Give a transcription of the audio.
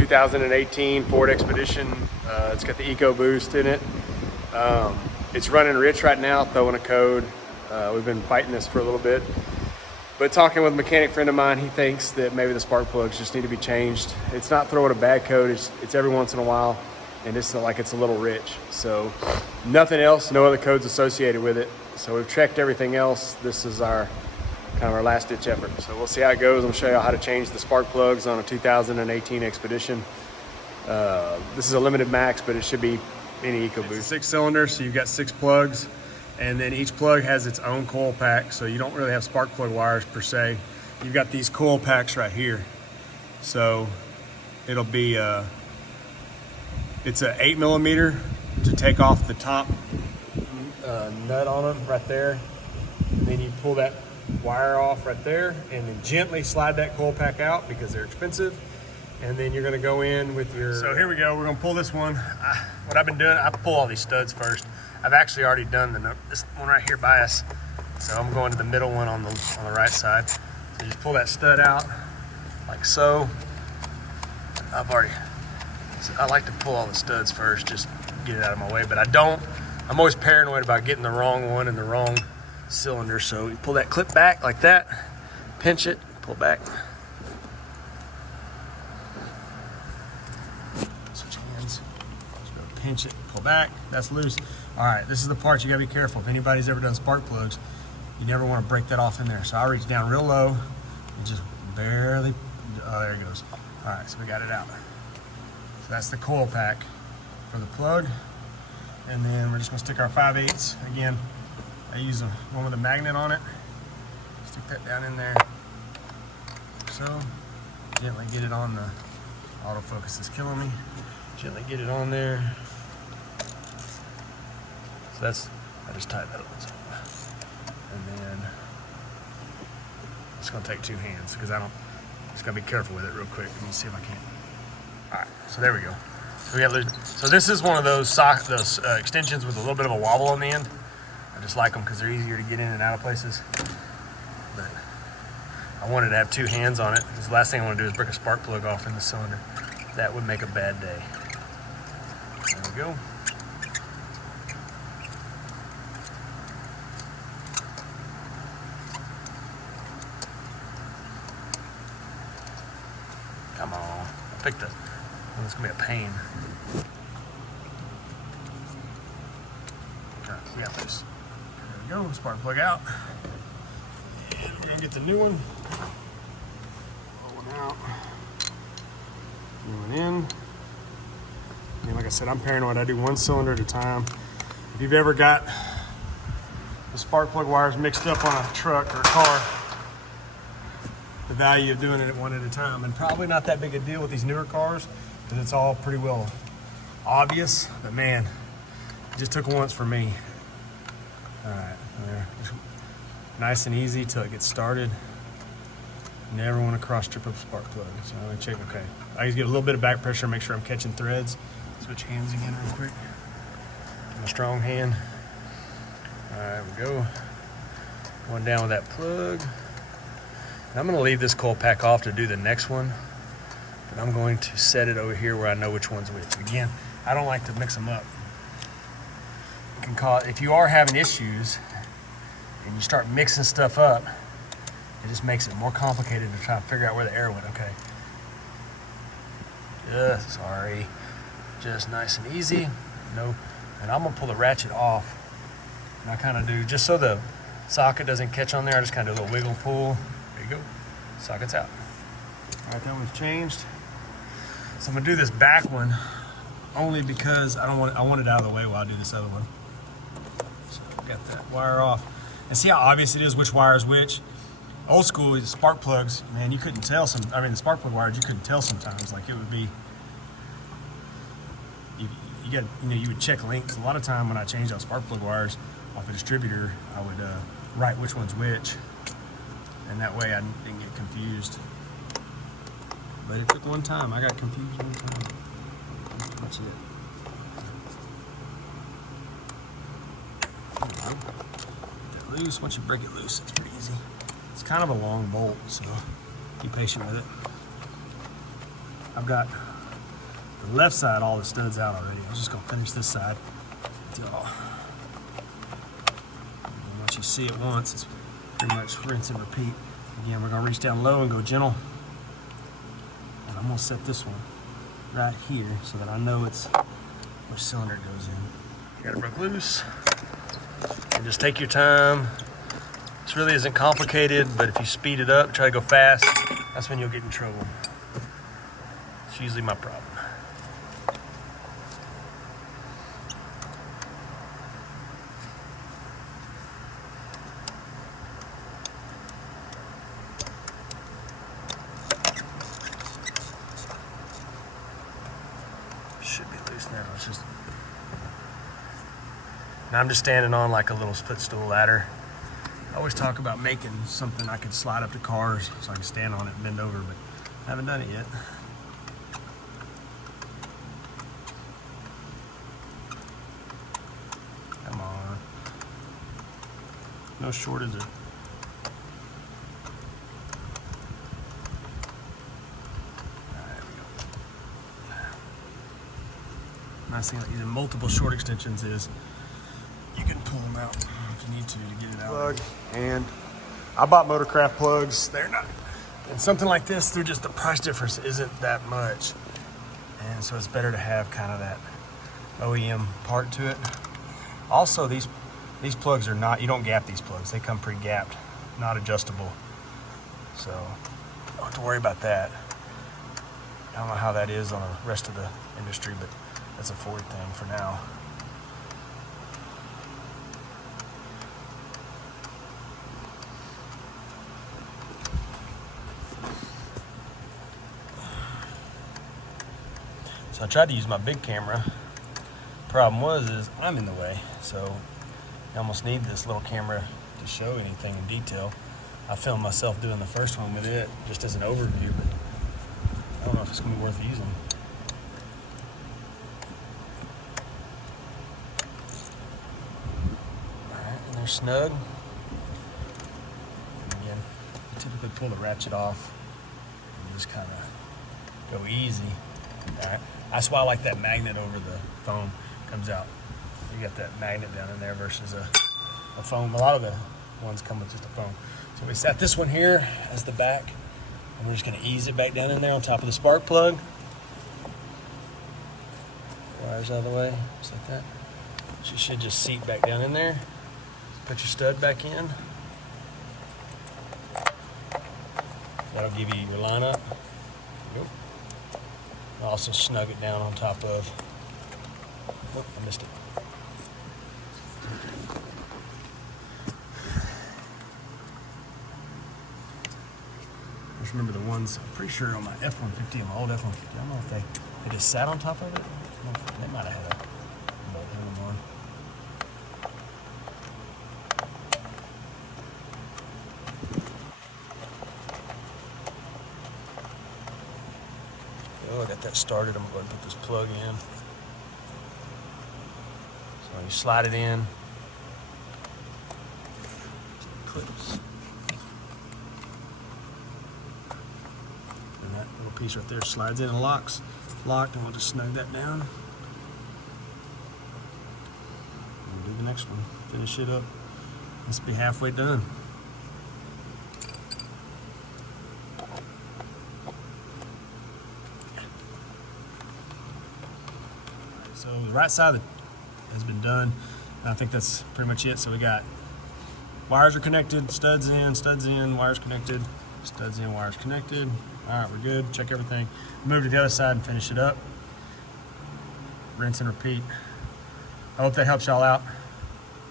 2018 Ford Expedition. It's got the EcoBoost in it. It's running rich right now, throwing a code. We've been fighting this for a little bit. But talking with a mechanic friend of mine, he thinks that maybe the spark plugs just need to be changed. It's not throwing a bad code, it's every once in a while, and it's like it's a little rich. So nothing else, no other codes associated with it. So we've checked everything else. This is our kind of our last ditch effort. So we'll see how it goes. I'm gonna show you how to change the spark plugs on a 2018 Expedition. This is a limited max, but it should be any EcoBoost. It's a 6-cylinder, so you've got 6 plugs. And then each plug has its own coil pack, so you don't really have spark plug wires per se. You've got these coil packs right here. So it'll be, it's a 8mm to take off the top nut on them right there. And then you pull that wire off right there and then gently slide that coil pack out because they're expensive. And then you're gonna go in with your... So here we go, we're gonna pull this one. What I've been doing, I pull all these studs first. I've actually already done this one right here by us. So I'm going to the middle one on the right side. So just pull that stud out like so. I like to pull all the studs first, just get it out of my way, but I'm always paranoid about getting the wrong one in the wrong cylinder. So you pull that clip back like that, pinch it, pull back. Switch hands, just go pinch it, pull back, that's loose. All right, this is the part you gotta be careful. If anybody's ever done spark plugs, you never wanna break that off in there. So I'll reach down real low and just barely, oh, there it goes. All right, so we got it out. So that's the coil pack for the plug. And then we're just gonna stick our 5/8. Again, I use one with a magnet on it. Stick that down in there. So, gently get it on the, autofocus is killing me. Gently get it on there. So I just tied that up. And then it's gonna take 2 hands because just gotta be careful with it real quick. Let me see if I can. All right, so there we go. So this is one of those extensions with a little bit of a wobble on the end. I just like them because they're easier to get in and out of places. But I wanted to have 2 hands on it because the last thing I want to do is break a spark plug off in the cylinder. That would make a bad day. There we go. Come on, I picked it. Oh, it's gonna be a pain. Yeah, loose. There we go, spark plug out. And we're gonna get the new one. Pull one out. New one in. And like I said, I'm paranoid. I do 1 cylinder at a time. If you've ever got the spark plug wires mixed up on a truck or a car, the value of doing it one at a time, and probably not that big a deal with these newer cars because it's all pretty well obvious, but man, it just took once for me. All right, there. Nice and easy till it gets started. Never want to cross trip up spark plug. So I'm gonna check, okay. I just get a little bit of back pressure, make sure I'm catching threads. Switch hands again real quick. A strong hand. All right, we go. Going down with that plug. And I'm gonna leave this coil pack off to do the next one, but I'm going to set it over here where I know which one's which. Again, I don't like to mix them up. It can cause, if you are having issues and you start mixing stuff up, it just makes it more complicated to try to figure out where the air went, okay? Sorry. Just nice and easy. No, and I'm gonna pull the ratchet off. And I kind of do, just so the socket doesn't catch on there, I just kind of do a little wiggle pull. There you go, socket's out. All right, that one's changed. So I'm gonna do this back one only because I want it out of the way while I do this other one. So I've got that wire off. And see how obvious it is which wire is which? Old school spark plugs, man, you couldn't tell the spark plug wires, you couldn't tell sometimes. Like it would be, you would check links. A lot of time when I changed out spark plug wires off a distributor, I would write which one's which. And that way I didn't get confused. But it took one time. I got confused one time. That's pretty much it. Get it loose. Once you break it loose, it's pretty easy. It's kind of a long bolt, so be patient with it. I've got The left side, all the studs out already. I was just gonna finish this side. Once you see it once, it's pretty much rinse and repeat. Again, we're gonna reach down low and go gentle. And I'm gonna set this one right here so that I know it's which cylinder it goes in. Got it broke loose. And just take your time. This really isn't complicated, but if you speed it up, try to go fast, that's when you'll get in trouble. It's usually my problem. Should be loose now. It's just. Now I'm just standing on like a little footstool ladder. I always talk about making something I could slide up to cars so I can stand on it and bend over, but I haven't done it yet. Come on. No shortage of. Nice thing about using multiple short extensions is you can pull them out if you need to get it out. Plug, and I bought Motorcraft plugs. They're not, and something like this, they're just, the price difference isn't that much. And so it's better to have kind of that OEM part to it. Also, these plugs are not, you don't gap these plugs. They come pre-gapped, not adjustable. So you don't have to worry about that. I don't know how that is on the rest of the industry, but that's a Ford thing for now. So I tried to use my big camera. Problem is I'm in the way, so I almost need this little camera to show anything in detail. I filmed myself doing the first one with it just as an overview, but I don't know if it's gonna be worth using. They're snug. And again, you typically pull the ratchet off and just kind of go easy. All right. That's why I like that magnet over the foam comes out. You got that magnet down in there versus a foam. A lot of the ones come with just a foam. So we set this one here as the back, and we're just going to ease it back down in there on top of the spark plug. Wires out of the way, just like that. So you should just seat back down in there. Put your stud back in. That'll give you your line up. Nope. Also snug it down on top of. Oh, I missed it. Just remember the ones, I'm pretty sure on my F-150, my old F-150, I don't know if they just sat on top of it. They might have had a bolt in them on. Oh, I got that started. I'm going to put this plug in. So you slide it in. Clips. And that little piece right there slides in and locks. Locked, and we'll just snug that down. We'll do the next one. Finish it up. Let's be halfway done. So the right side has been done. I think that's pretty much it. So we got wires are connected, studs in, wires connected, studs in, wires connected. All right, we're good. Check everything. Move to the other side and finish it up. Rinse and repeat. I hope that helps y'all out.